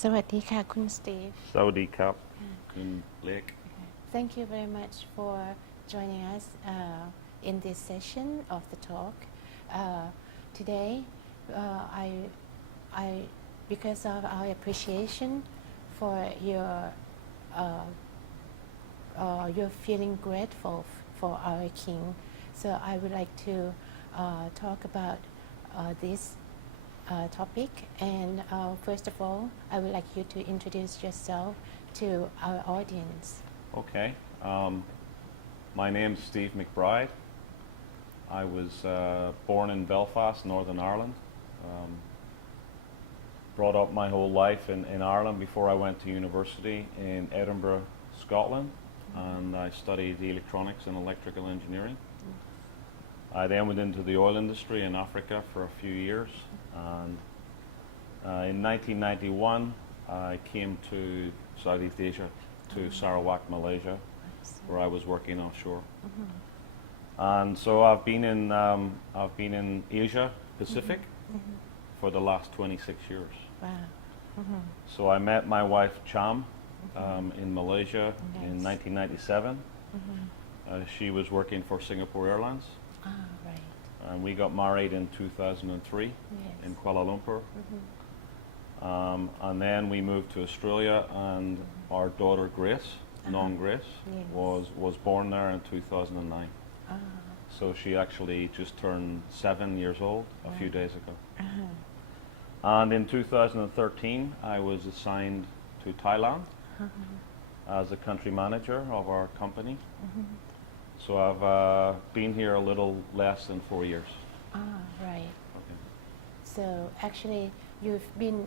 สวัสดีค่ะคุณสตีฟ Saudi Cup in Lake. Thank you very much for joining us in this session of the talk. Today, I, because of our appreciation for your feeling grateful for our King, so I would like to talk about this topic. And first of all, I would like you to introduce yourself to our audience. Okay. My name's Steve McBride. I was born in Belfast, Northern Ireland. Brought up my whole life in Ireland before I went to university in Edinburgh, Scotland, and I studied electronics and electrical engineering. I then went into the oil industry in Africa for a few years, and in 1991 I came to Southeast Asia, to Sarawak, Malaysia, where I was working offshore. And so I've been in Asia Pacific for the last 26 years. Wow. So I met my wife Cham in Malaysia in 1997. She was working for Singapore Airlines. Right. And we got married in 2003 Yes. in Kuala Lumpur. And then we moved to Australia, and our daughter Grace, Nong Grace, Yes. was born there in 2009. So she actually just turned 7 years old a few days ago. And in 2013, I was assigned to Thailand as a country manager of our company. So I've been here a little less than 4 years. Right. Okay. So actually, you've been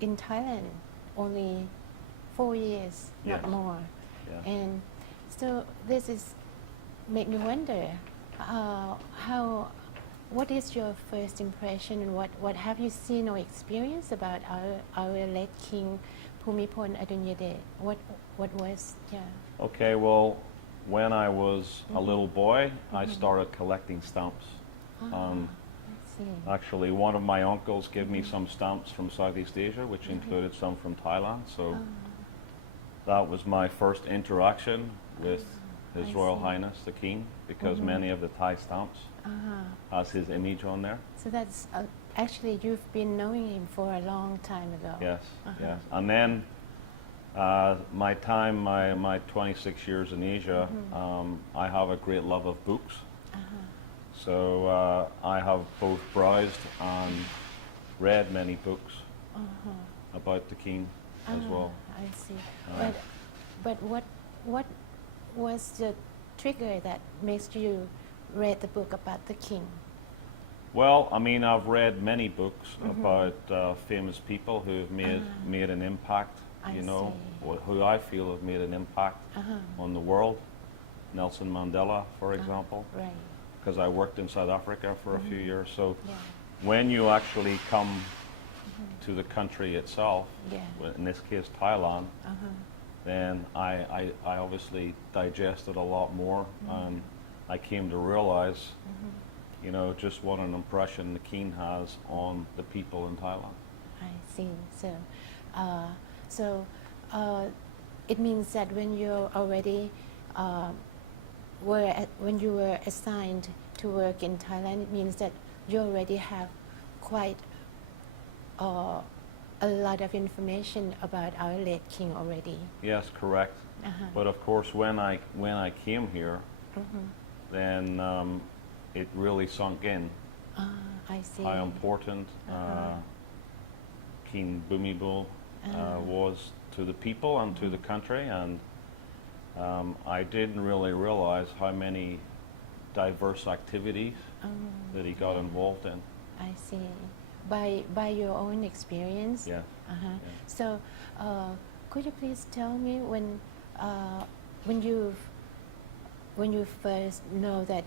in Thailand only 4 years, not Yes. more. Yeah. And so this is make me wonder what is your first impression, and what have you seen or experienced about our late King Bhumibol Adulyadej? What was Okay, well, when I was a little boy, I started collecting stamps. I see. Actually, one of my uncles gave me some stamps from Southeast Asia, which included some from Thailand. So that was my first interaction with His I Royal see. Highness the King, because many of the Thai stamps has his image on there. So that's actually you've been knowing him for a long time ago. Yes, yes. And then my 26 years in Asia, I have a great love of books. So I have both browsed and read many books about the King as well. I see. But what was the trigger that makes you read the book about the King? Well, I mean, I've read many books about famous people who have made an impact, I you know, see. who I feel have made an impact on the world. Nelson Mandela, for example, Right. because I worked in South Africa for a few years. So Yeah. when you actually come to the country itself, Yeah. in this case Thailand, then I obviously digested a lot more, and I came to realize, you know, just what an impression the King has on the people in Thailand. I see. So it means that when you already when you were assigned to work in Thailand, it means that you already have quite a lot of information about our late King already. Yes, correct. But of course, when I came here, then it really sunk in I see. how important King Bhumibol was to the people and to the country, and I didn't really realize how many diverse activities that he got involved in. I see. By your own experience. Yeah. So, could you please tell me when you first know that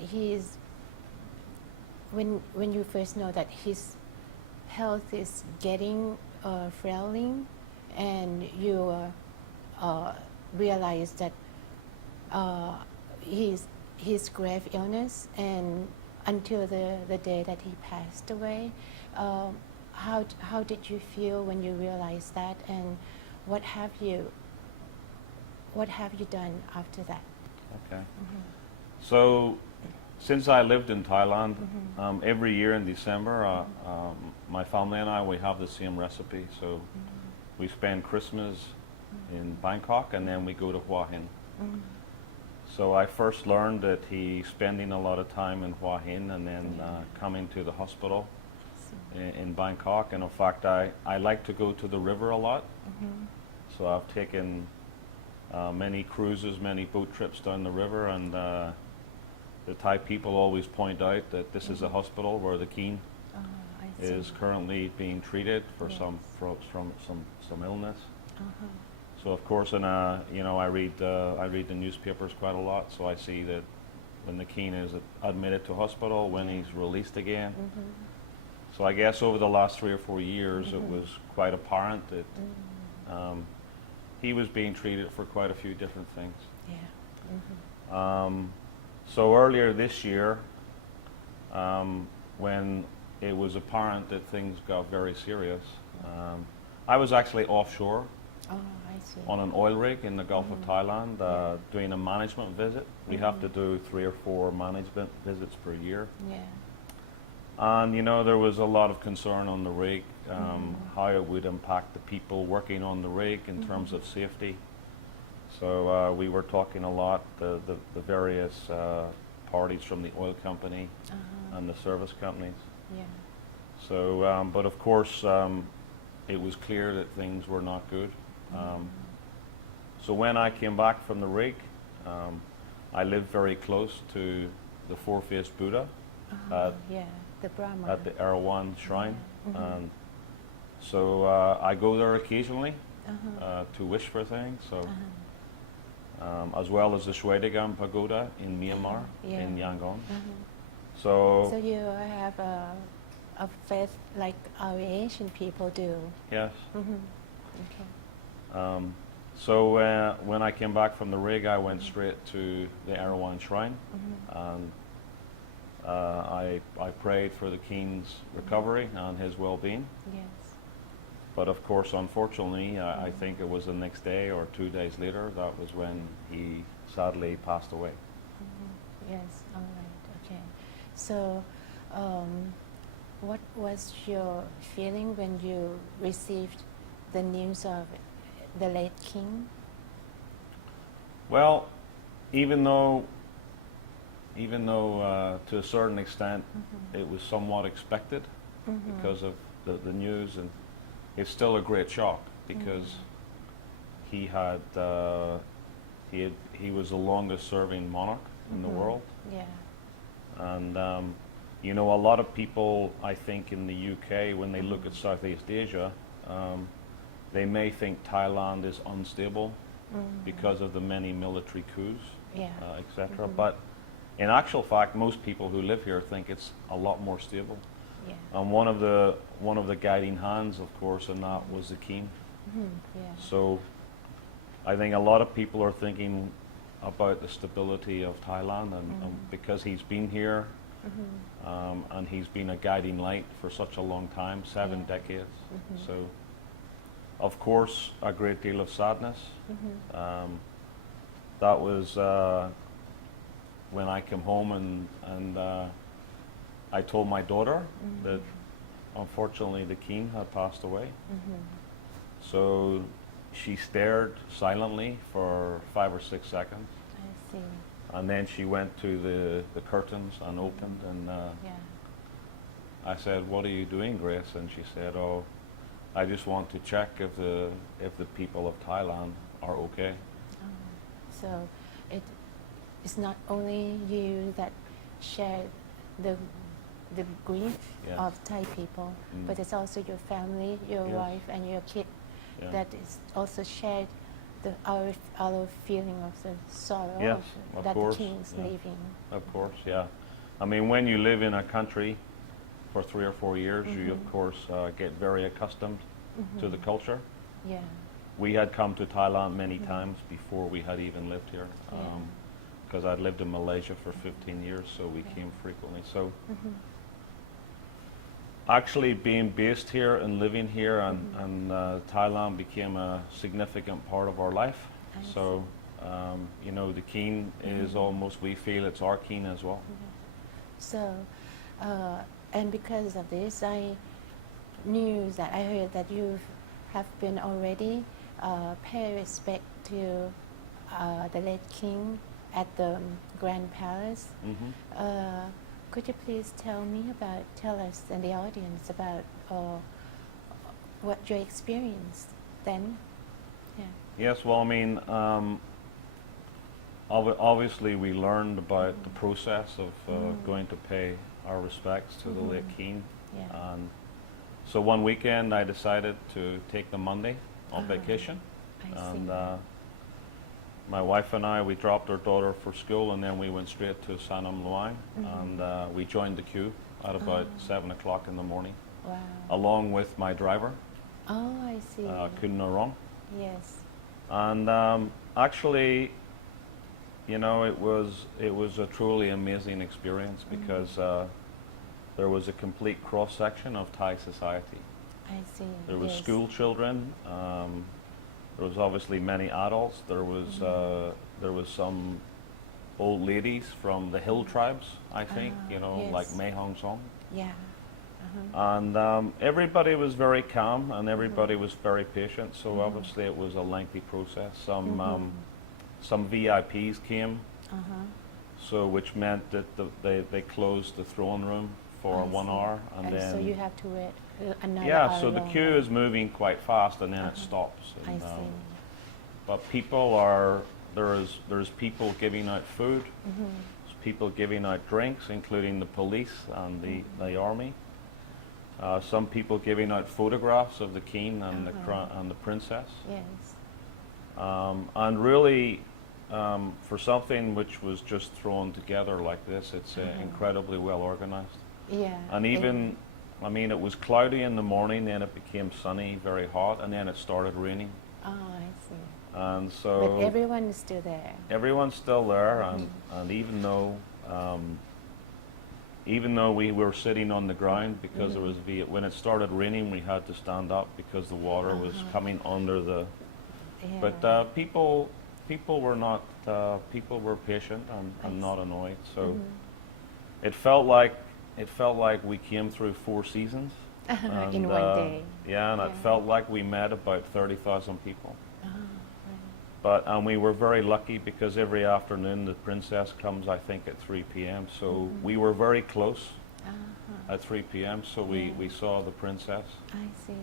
when you first know that his health is getting frailing, and you realize that his grave illness, and until the day that he passed away, how did you feel when you realized that, and what have you done after that? Okay. So, since I lived in Thailand, every year in December, my family and I, we have the same recipe. So, we spend Christmas in Bangkok, and then we go to Hua Hin. So I first learned that he's spending a lot of time in Hua Hin, and then coming to the hospital in Bangkok. And in fact, I like to go to the river a lot. So I've taken many cruises, many boat trips down the river, and the Thai people always point out that this is a hospital where the king I is see. currently being treated for Yes. some illness. Uh-huh. So of course, I read the newspapers quite a lot. So I see that when the king is admitted to hospital, when he's released again. So I guess over the last 3 or 4 years, it was quite apparent that he was being treated for quite a few different things. Yeah. So earlier this year, when it was apparent that things got very serious, I was actually offshore Oh, I see. on an oil rig in the Gulf of Thailand, doing a management visit. We have to do 3 or 4 management visits per year. Yeah. And there was a lot of concern on the rig, how it would impact the people working on the rig in terms of safety. So we were talking a lot, the various parties from the oil company and the service companies. Yeah. So, but of course, it was clear that things were not good. So when I came back from the rig, I lived very close to the four-faced Buddha Yeah. The Brahma. at the Erawan shrine. Yeah. And so I go there occasionally to wish for things. So as well as the Shwedagon Pagoda in Myanmar, Yeah. in Yangon. So So you have a faith like our Asian people do. yes. Okay. So when I came back from the rig, I went straight to the Erawan shrine, and I prayed for the king's recovery and his well-being. Yes. But of course, unfortunately, I think it was the next day or 2 days later, that was when he sadly passed away. Yes. All right. Okay. So, what was your feeling when you received the news of the late king? Well, even though to a certain extent it was somewhat expected because of the news, and it's still a great shock because he was the longest serving monarch in the world. Yeah. And a lot of people, I think, in the UK, when they look at Southeast Asia, they may think Thailand is unstable because of the many military coups, Yeah. etc. But in actual fact, most people who live here think it's a lot more stable. Yeah. And one of the guiding hands, of course, in that was the king. Yeah. So I think a lot of people are thinking about the stability of Thailand, and because he's been here, and he's been a guiding light for such a long time, 7 Yeah. decades. So, of course, a great deal of sadness. That was when I came home, and I told my daughter that unfortunately the king had passed away. So she stared silently for 5 or 6 seconds, I see. and then she went to the curtains and opened, and Yeah. I said, "What are you doing, Grace?" And she said, "Oh, I just want to check if the people of Thailand are okay." So it's not only you that shared the grief Yes. of Thai people, but it's also your family, your Yes. wife, and your kid Yeah. that is also shared our feeling of the sorrow Yes, of that course, the king's yeah. leaving. Of course, yeah. I mean, when you live in a country for 3 or 4 years, you of course get very accustomed to the culture. Yeah. We had come to Thailand many times before we had even lived here, Yeah. because I'd lived in Malaysia for 15 years, so we came frequently. So actually being based here and living here and Thailand became a significant part of our life. I So, you know, the Keene is almost, we feel it's our Keene as well. So, and because of this, I knew that I heard that you have been already pay respect to the late king at the Grand Palace. Hmm. Could you please tell us and the audience about what you experienced then? Yeah. Yes, well, I mean, obviously we learned about the process of going to pay our respects to the late King. Yeah. And so one weekend I decided to take the Monday on Ah, vacation. I And see. my wife and I, we dropped our daughter for school and then we went straight to Sanam Luang. And we joined the queue at about 7 o'clock in the morning, Wow. along with my driver, Oh, I see. Kun Narong. Yes. And actually, you know, it was a truly amazing experience because there was a complete cross section of Thai society. I see. There was yes. school children. There was obviously many adults. There was some old ladies from the hill tribes, I think. You know, yes. like Mae Hong Song. Yeah. Uh-huh. And everybody was very calm and everybody was very patient. So obviously it was a lengthy process. Some VIPs came, Uh-huh. so which meant that they closed the throne room for I 1 see. hour, and then so you have to wait another yeah, hour so the queue longer. is moving quite fast, and then it stops. I And, see. but there's people giving out food, there's people giving out drinks, including the police and the army. Some people giving out photographs of the king and and the princess. Yes. And really, for something which was just thrown together like this, it's incredibly well organized. Yeah. And even, I mean, it was cloudy in the morning, then it became sunny, very hot, and then it started raining. Oh, I see. And so But everyone is still there. everyone's still there, and even though we were sitting on the ground because there was when it started raining, we had to stand up because the water was coming under the. Yeah. But people were not. People were patient and not annoyed. So it felt like we came through 4 seasons. And, in one day. Yeah, and it Yeah. felt like we met about 30,000 people. Oh, And we were very lucky because every afternoon the princess comes, I think, at 3 p.m. So we were very close right. at 3 p.m. So we saw the princess. I see.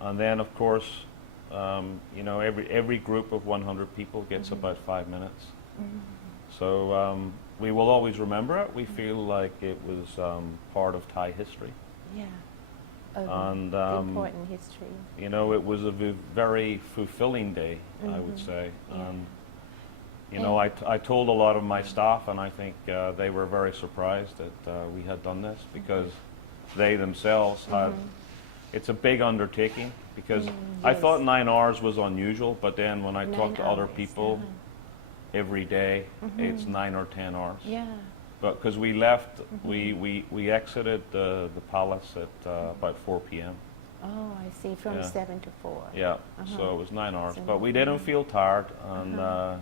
And then, of course, you know, every group of 100 people gets about 5 minutes. So we will always remember it. We feel like it was part of Thai history. Yeah. And Important history. you know, it was a very fulfilling day, I would say. Yeah. And you know, I told a lot of my staff, and I think they were very surprised that we had done this because they themselves had. It's a big undertaking because I yes. thought 9 hours was unusual, but then when I 9 talked to other hours, people every day, it's 9 or 10 hours. Yeah. But because we left, we exited the palace at about 4 p.m. Oh, I see. From Yeah. 7 to 4. Yeah, so it was 9 hours. So But we didn't feel tired, and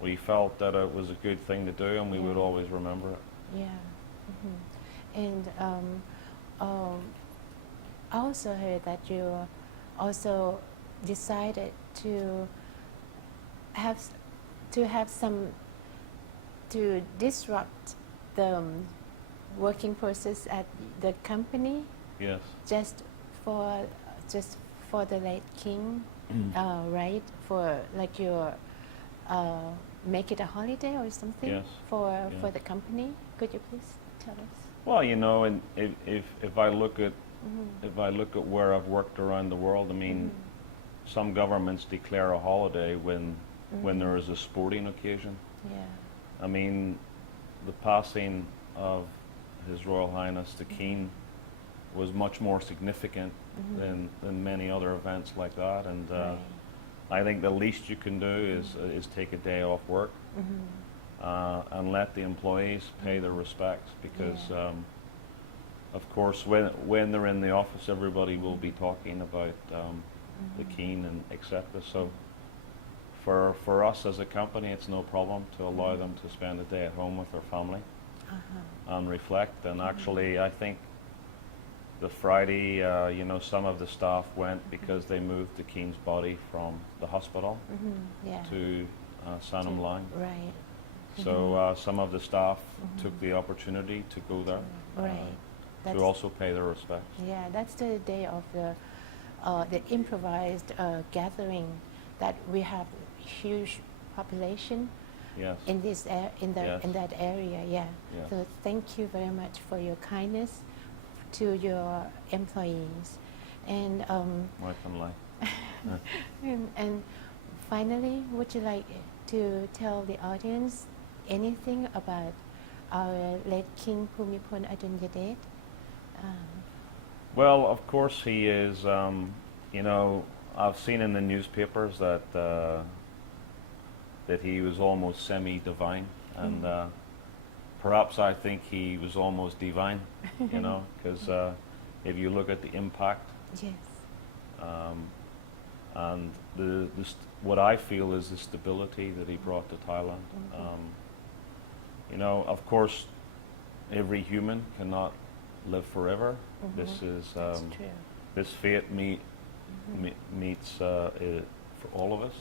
we felt that it was a good thing to do, and we would Yeah. always remember it. Yeah. And I also heard that you also decided to have some to disrupt the working process at the company Yes. just for the late king, right? For like your make it a holiday or something Yes. for Yeah. the company. Could you please tell us? Well, you know, and if I look at where I've worked around the world, I mean, some governments declare a holiday when there is a sporting occasion. Yeah. I mean, the passing of His Royal Highness the King was much more significant than many other events like that, and Right. I think the least you can do is take a day off work and let the employees pay their respects because of course, when they're in the office, everybody will be talking about the King and etc. So for us as a company, it's no problem to allow them to spend a day at home with their family and reflect. And actually, I think the Friday, some of the staff went because they moved the King's body from the hospital Yeah. to Sanam Line. Right. So some of the staff took the opportunity to go there Right. to also pay their respects. Yeah, that's the day of the improvised gathering that we have huge population Yes. in this in that area. Yeah. Yeah. So thank you very much for your kindness to your employees, and and finally, would you like to tell the audience anything about our late King Bhumibol Adulyadej? Well, of course he is. I've seen in the newspapers that that he was almost semi-divine, and perhaps I think he was almost divine. Because if you look at the impact, Yes. and what I feel is the stability that he brought to Thailand. Of course, every human cannot live forever. This is That's true. this fate meets for all of us.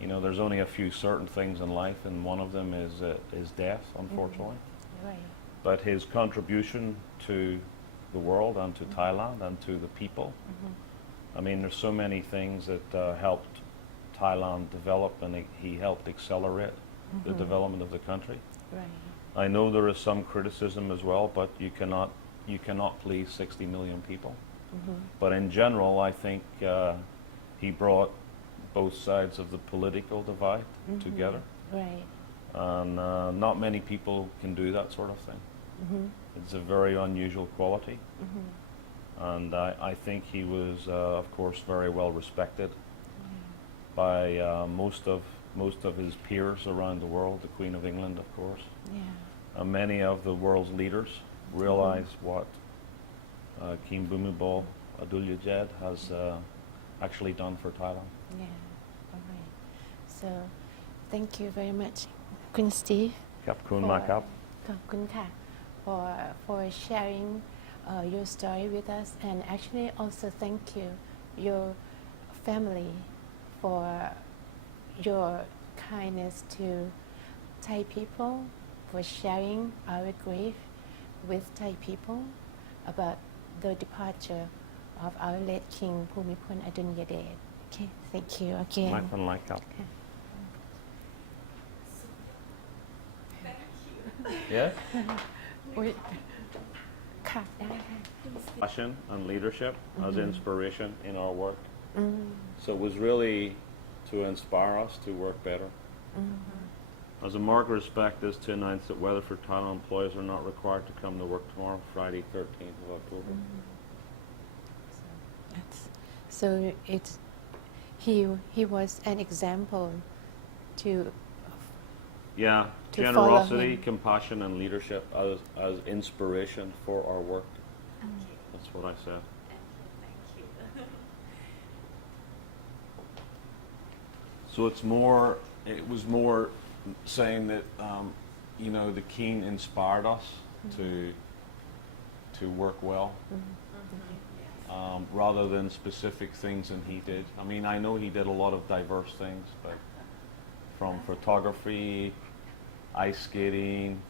There's only a few certain things in life, and one of them is death, unfortunately. Right. But his contribution to the world and to Thailand and to the people, I mean, there's so many things that helped Thailand develop, and he helped accelerate the development of the country. Right. I know there is some criticism as well, but you cannot please 60 million people. But in general, I think he brought both sides of the political divide together, Right. and not many people can do that sort of thing. It's a very unusual quality, and I think he was, of course, very well respected by most of his peers around the world. The Queen of England, of course. Yeah. Many of the world's leaders realize what King Bhumibol Adulyadej has actually done for Thailand. Yeah. All right. So, thank you very much, Kun Steve. Kap Kun Ma Kap. ขอบคุณค่ะ for sharing your story with us, and actually also thank you your family for your kindness to Thai people, for sharing our grief with Thai people about the departure of our late King Bhumibol Adulyadej. Okay, thank you again. ไม่เป็นไรครับ Yeah. อุ๊ยค่ะได้ค่ะ Passion and leadership as inspiration in our work. อืม So it was really to inspire us to work better. As a mark of respect, is to announce that Weatherford Thailand employees are not required to come to work tomorrow, Friday, 13th of October. So it's he was an example to Yeah, To follow generosity, him. compassion, and leadership as inspiration for our work. That's what I said. So it was more saying that, the King inspired us to work well, rather than specific things that he did. I mean, I know he did a lot of diverse things, but from photography, ice skating,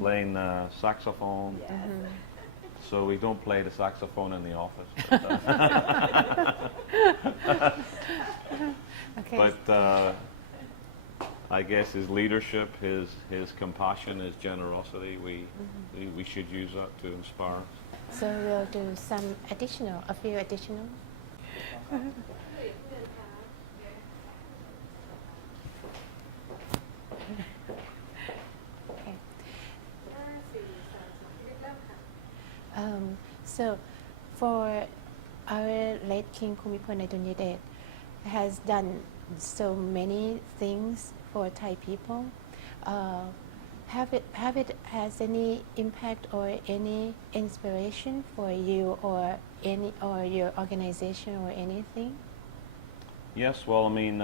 playing the saxophone. So we don't play the saxophone in the office. okay. But I guess his leadership, his compassion, his generosity, we should use that to inspire us. So we'll do a few additional. Okay. So for our late King Bhumibol Adulyadej has done so many things for Thai people. have it has any impact or any inspiration for you or any or your organization or anything? Yes, well, I mean,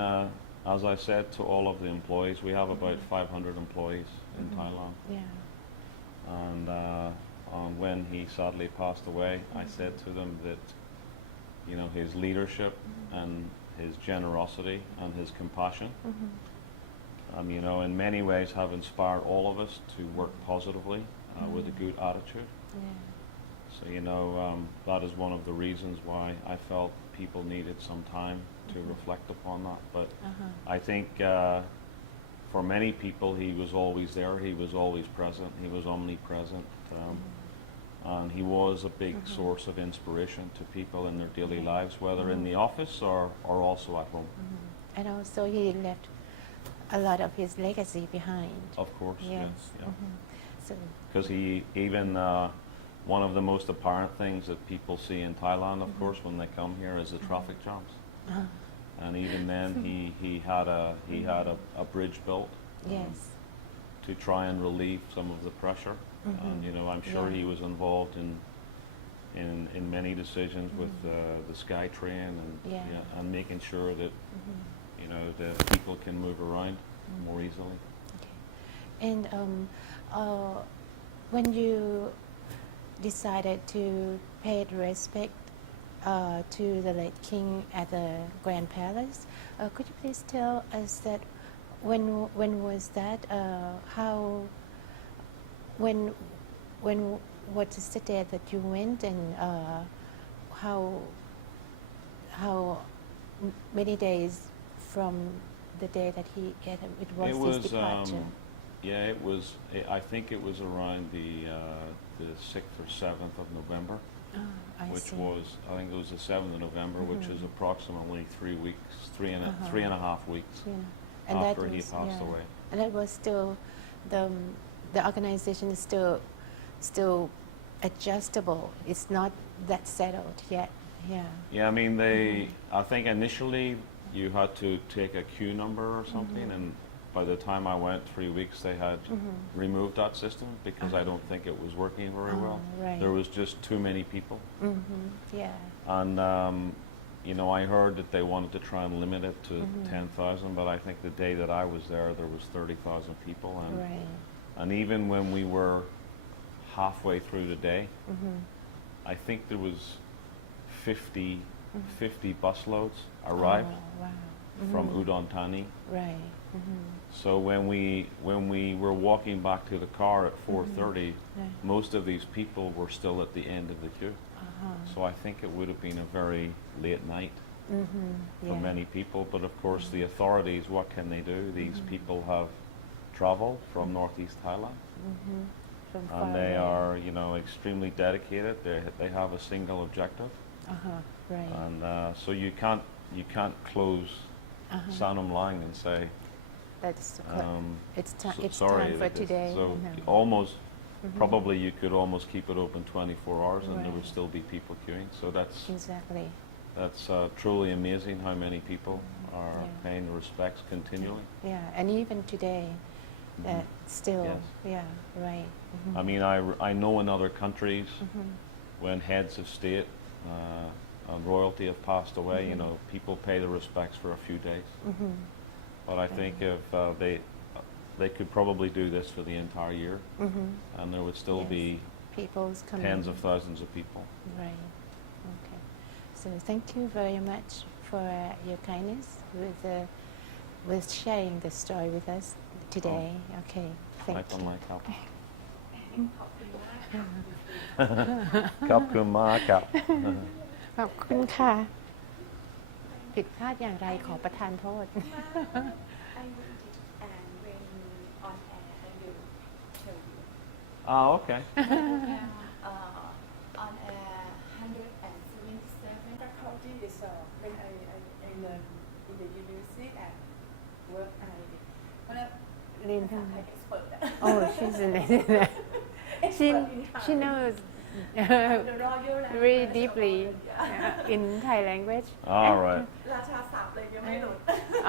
as I said to all of the employees, we have about 500 employees in Thailand. Yeah. And when he sadly passed away, I said to them that, you know, his leadership and his generosity and his compassion, you know, in many ways have inspired all of us to work positively with a good attitude. Yeah. So, you know, that is one of the reasons why I felt people needed some time to reflect upon that. But I think for many people, he was always there. He was always present. He was omnipresent. And he was a big source of inspiration to people in their daily lives, whether in the office or also at home. And also he left a lot of his legacy behind. Of course, yes. Yeah. So Because he even one of the most apparent things that people see in Thailand, of course, when they come here, is the traffic jams. And even then, he had a bridge built yes. to try and relieve some of the pressure. And you know, I'm sure Yeah. he was involved in many decisions with the SkyTrain and making sure that you know the people can move around more easily. Okay. And when you decided to pay respect to the late king at the Grand Palace, could you please tell us that when was that? How? When what is the day that you went, and how many days from the day that it was his departure? Yeah, it was. I think it was around the 6th or 7th of November, I which see. was, I think it was the 7th of November, which is approximately 3 weeks, three and a half weeks And after that he was, passed away. And that was still the organization is still adjustable. It's not that settled yet. Yeah. Yeah, I mean, I think initially you had to take a queue number or something, and by the time I went 3 weeks, they had removed that system because I don't think it was working very well. Right. There was just too many people. Yeah. And, you know, I heard that they wanted to try and limit it to 10,000, but I think the day that I was there was 30,000 people. Right. And even when we were halfway through the day, I think there was 50 busloads arrived Oh, wow. from Udon Thani. Right. So when we were walking back to the car at 4:30, Right. most of these people were still at the end of the queue. So I think it would have been a very late night for Yeah. many people. But of course, the authorities, what can they do? These people have traveled from northeast Thailand, From and far they away. are, you know, extremely dedicated. They have a single objective, Right. and so you can't close Sanam Lang and say, That's it's it's sorry, time for today. So almost, probably you could almost keep it open 24 hours and there would Right. still be people queuing. So Exactly. that's truly amazing how many people are Yeah. paying their respects continually. Yeah, and even today, that still, Yes. yeah, right. I mean, I know in other countries when heads of state and royalty have passed away, you know, people pay their respects for a few days. But I think if they could probably do this for the entire year, and there would still Yes. be People's coming. tens of thousands of people. Right. Okay. So thank you very much for your kindness with sharing the story with us today. Okay. ไม่ Thank เป็นไร you. ครับ ขอบคุณมากครับ ขอบคุณค่ะ ผิดพลาดอย่างไรขอประทานโทษ I read it, and when on air, I will tell you. Oh, okay. On air 177. Faculty is when I learn in the university and work when I เรียนทาง I'm expert. Oh, she's an she she knows The royal language very of deeply yeah. in Thai language. All right. ราชาศัพท์เลยยังไม่หลุด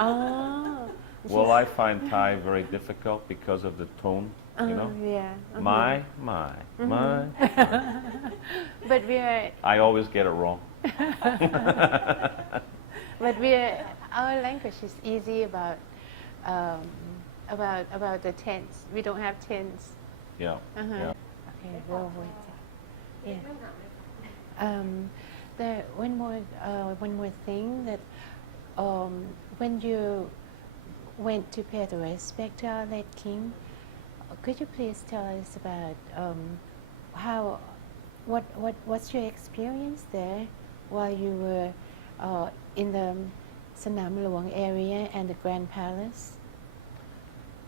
Oh, Well, I find Thai very difficult because of the tone, you know. Yeah. My. But we are. I always get it wrong. But our language is easy um, about the tense. We don't have tense. Yeah. Yeah. Okay, we'll wait. Yeah. There one more thing that when you went to pay the respect to our late king, could you please tell us about what's your experience there while you were in the Sanam Luang area and the Grand Palace?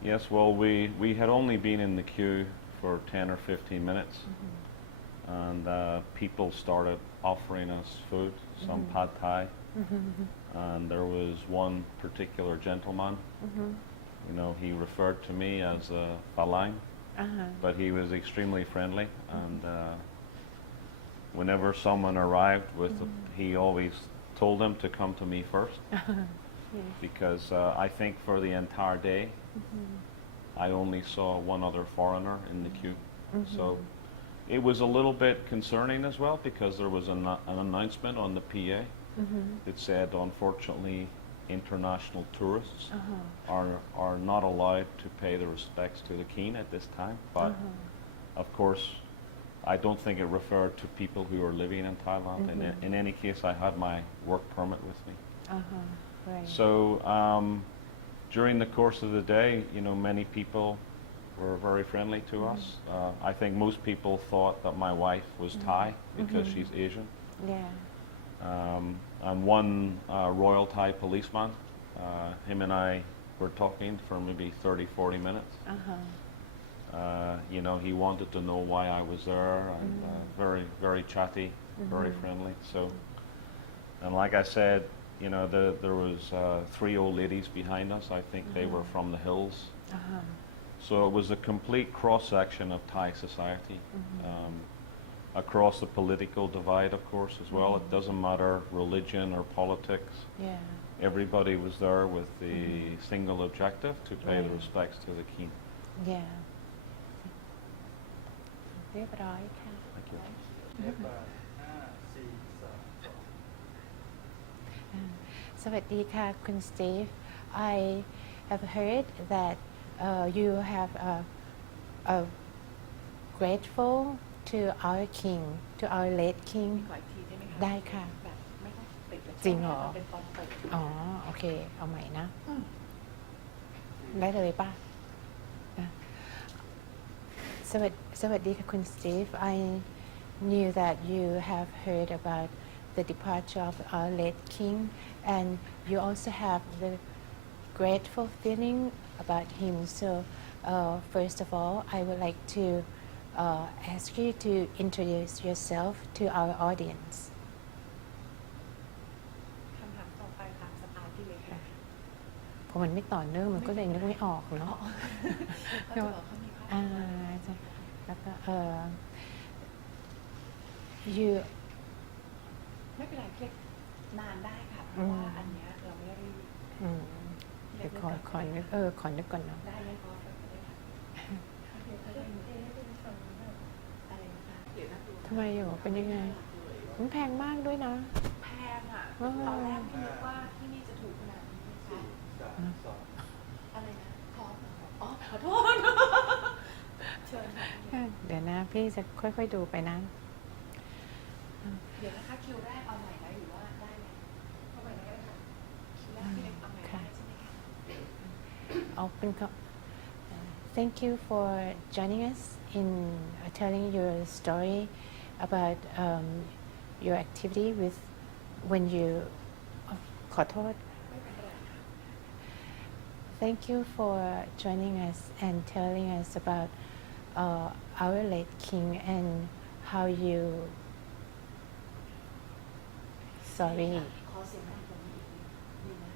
Yes, well, we had only been in the queue for 10 or 15 minutes, and people started offering us food, some pad thai, and there was one particular gentleman, you know, he referred to me as Falang, but he was extremely friendly, and whenever someone arrived with, he always told them to come to me first, because I think for the entire day, I only saw one other foreigner in the queue. So it was a little bit concerning as well, because there was an announcement on the PA that said, unfortunately, international tourists are not allowed to pay the respects to the king at this time. But of course, I don't think it referred to people who are living in Thailand. In any case, I had my work permit with me. Right. So during the course of the day, you know, many people were very friendly to us. I think most people thought that my wife was Thai because she's Asian. Yeah. And one Royal Thai policeman, him and I were talking for maybe 30, 40 minutes. You know, he wanted to know why I was there, and very, very chatty, very friendly. So, and like I said, you know, there was 3 old ladies behind us. I think they were from the hills. So it was a complete cross-section of Thai society, across the political divide, of course, as well. It doesn't matter religion or politics. Yeah. Everybody was there with the single objective to pay the Right. respects to the king. Yeah. เรียบร้อยค่ะ Thank you. สวัสดีค่ะคุณสตีฟ I have heard that you have a grateful to our king, to our late king. ขออีกทีได้ไหมคะ ได้ค่ะ แบบไม่ต้องติดเลย จริงเหรอ เป็นตอนเปิด อ๋อ โอเค เอาใหม่นะ ได้เลยป่ะอ่ะสวัสดีค่ะคุณสตีฟ I knew that you have heard about the departure of our late king, and you also have the grateful feeling about him. So, first of all, I would like to ask you to introduce yourself to our audience. คำถามต่อไปตามสไตล์ที่เลยค่ะ เพราะมันไม่ต่อเนื่องมันก็เลยนึกไม่ออกเนาะ เขาจะบอกเขามีข้อ ใช่แล้วก็you ไม่เป็นไรเรียกนานได้ค่ะ เพราะว่าอันเนี้ยเราไม่ได้รีบ เดี๋ยวขอนึกขอนึกก่อนเนาะ ได้ยังพอฟังได้ค่ะเดี๋ยวเขาจะมีอะไรนะคะเดี๋ยวนะดู ทำไมอยู่เป็นยังไง มันแพงมากด้วยนะ แพงอ่ะ ตอนแรกไม่รู้ว่าที่นี่จะถูกขนาดนี้นะคะอะไรนะพร้อมอ๋อขอโทษ เชิญค่ะ เดี๋ยวนะพี่จะค่อยๆดูไปนะ เดี๋ยวนะคะคิวแรกเอาใหม่ได้หรือว่าได้ไหมเอาใหม่ได้ค่ะคิวแรกพี่เล็กเอาใหม่ได้ใช่ไหมคะ เอาเป็นก็ Thank you for joining us in telling your story about your activity with when you ขอโทษ Thank you for joining us and telling us about our late king and how you sorry ขอเสียงดังกว่านี้อีกนิดนึงนะ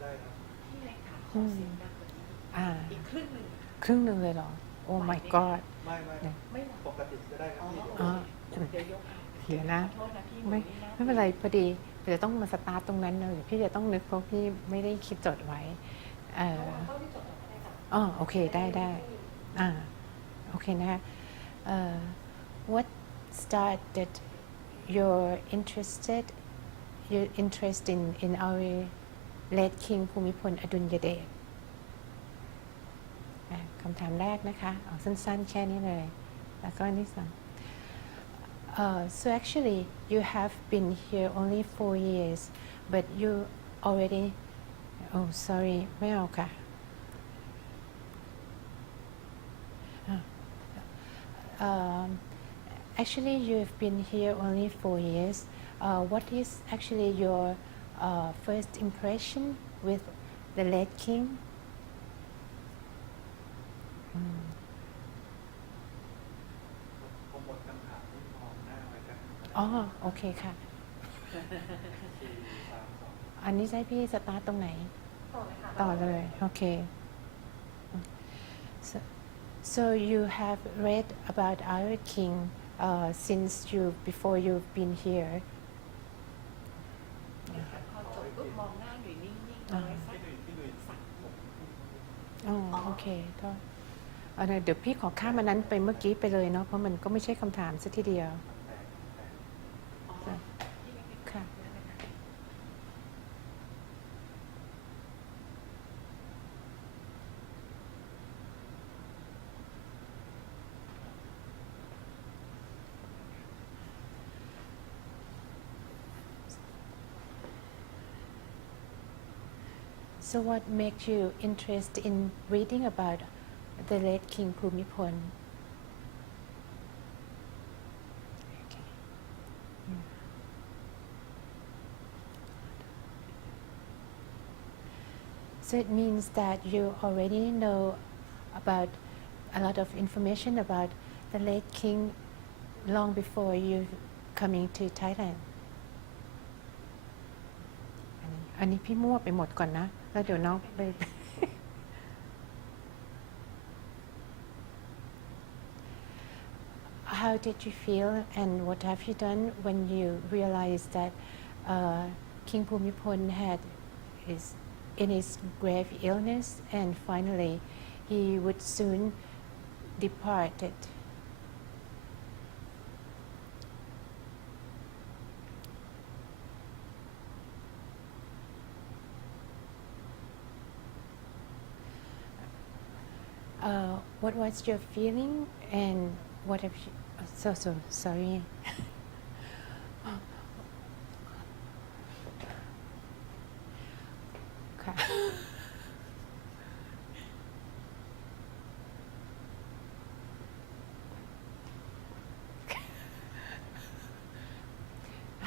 ได้ครับ พี่เล็กค่ะขอเสียงดังกว่านี้ อ่า อีกครึ่งหนึ่ง ครึ่งหนึ่งเลยเหรอ Oh my god ไม่ ไม่หวัง ปกติก็ได้ครับพี่ อ๋อ เดี๋ยวยกเอา เดี๋ยวนะ ขอโทษนะพี่ ไม่ ห ไม่เป็นไรพอดีเดี๋ยวต้องมาสตาร์ตตรงนั้นนะเดี๋ยวพี่จะต้องนึกเพราะพี่ไม่ได้คิดจดไว้ เอ่อ เท่าที่จดก็ได้ค่ะ อ๋อโอเคได้โอเคนะคะ what started your interest in our late King ภูมิพลอดุลยเดชคำถามแรกนะคะเอาสั้นๆแค่นี้เลยแล้วก็อันที่สองso actually you have been here only 4 years but you already oh sorry ไม่เอาค่ะactually you've been here only 4 years what is actually your first impression with the late kingผมหมดคำถามที่มองหน้าไว้กัน อ๋อโอเคค่ะ อันนี้จะให้พี่สตาร์ทตรงไหน ต่อเลยโอเค so you have read about our king since before you've been here พอจบปุ๊บมองหน้าหนุ่ยนิ่งๆเอาไว้สัก พี่หนุ่ย อ๋อโอเคก็เดี๋ยวพี่ขอข้ามอันนั้นไปเมื่อกี้ไปเลยเนาะเพราะมันก็ไม่ใช่คำถามซะทีเดียว อ๋อที่ไม่เป็น ค่ะ นั่นนะคะ so what makes you interested in reading about the late King Bhumibol okay. So it means that you already know about a lot of information about the late king long before you coming to Thailand อันนี้พี่มั่วไปหมดก่อนนะแล้วเดี๋ยวน้องไป How did you feel and what have you done when you realized that King Bhumibol had in his grave illness and finally he would soon depart it? What was your feeling and what have you so sorryค่ะ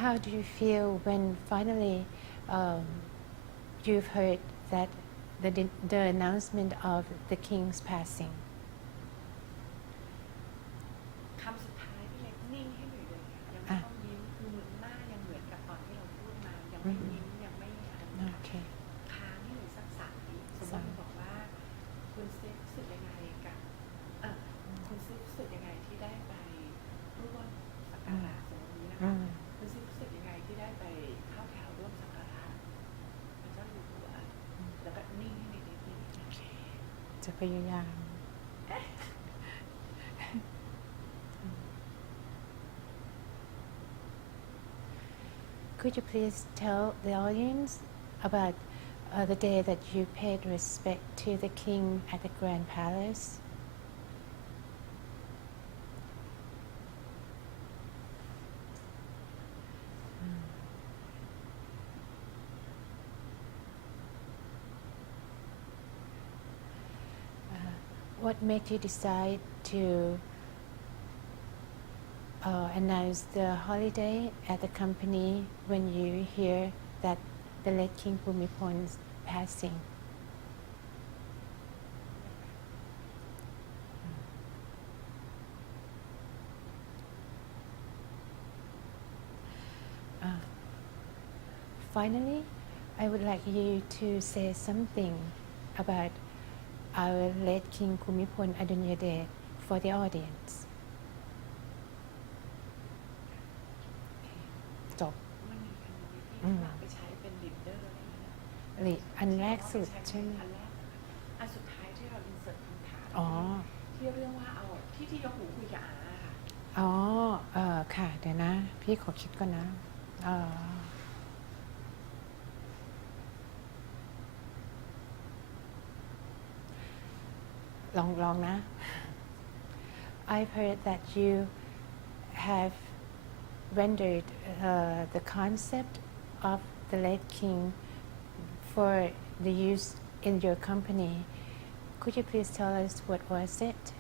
How do you feel when finally you've heard that the announcement of the king's passing? คำสุดท้ายพี่เล็กนิ่งให้หนุ่ยเลยค่ะยังไม่ต้องยิ้มคือมือหน้ายังเหมือนกับตอนที่เราพูดมายังไม่ยิ้มยังไม่อะไรนะคะ Okay. ค้างให้หนุ่ยสัก3 วิสมมติบอกว่าคุณซิฟรู้สึกยังไงกับคุณซิฟรู้สึกยังไงที่ได้ไปร่วมสักการะสมมตินี้นะคะคุณซิฟรู้สึกยังไงที่ได้ไปเข้าแถวร่วมสักการะพระเจ้าอยู่หัวแล้วก็นิ่งให้นิดนึง จะพยายาม Could you please tell the audience about the day that you paid respect to the king at the Grand Palace? What made you decide to announce the holiday at the company when you hear that the late King Bhumibhol's passing? Finally, I would like you to say something about our late King Bhumibol Adulyadej for the audience. จบ มันมีคำนี้ที่ฝากไปใช้เป็นลีดเดอร์อะไรอย่างเงี้ย อันแรกสุดใช่ไหม อันแรก อันสุดท้ายที่เราอินเสิร์ตคำถาม อ๋อ ที่เรื่องว่าเอาที่ยกหูคุยกับอาค่ะ อ๋อ ค่ะ เดี๋ยวนะ พี่ขอคิดก่อนนะเอ่อลองนะ I've heard that you have rendered the concept of the late king for the use in your company. Could you please tell us what was it?